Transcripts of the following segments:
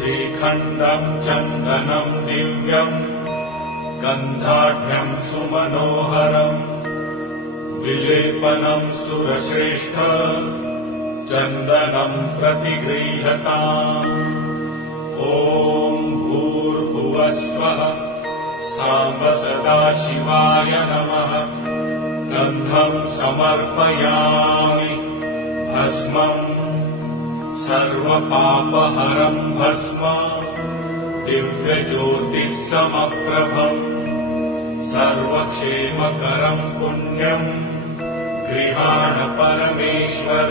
श्रीखण्डम् चन्दनम् दिव्यम् गन्धाढ्यम् सुमनोहरम् विलेपनम् सुरश्रेष्ठ चन्दनम् प्रतिगृह्यताम् ॐ भूर्भुवस्वः साम्ब सदाशिवाय नमः गन्धम् समर्पयामि भस्मम् सर्वपापहरम् भस्म दिव्यज्योतिः समप्रभम् सर्वक्षेमकरम् पुण्यम् गृहाण परमेश्वर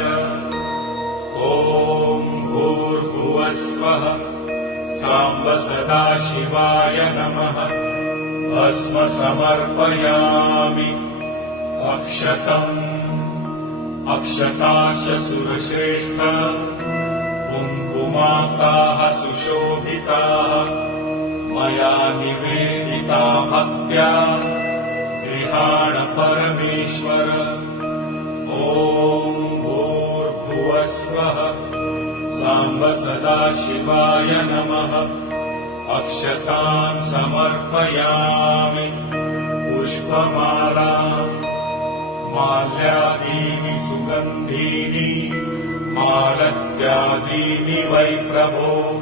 ॐ भूर्भुवस्वः साम्ब सदाशिवाय नमः भस्म समर्पयामि अक्षताश्च सुरश्रेष्ठ कुङ्कुमाकाः सुशोभिताः मया निवेदिता भक्त्या गृहाण परमेश्वर ॐ भूर्भुवस्वः साम्ब सदाशिवाय नमः अक्षतान् समर्पयामि पुष्पमाला माल्यादीनि सुगन्धीनि मालत्यादीनि वै प्रभो।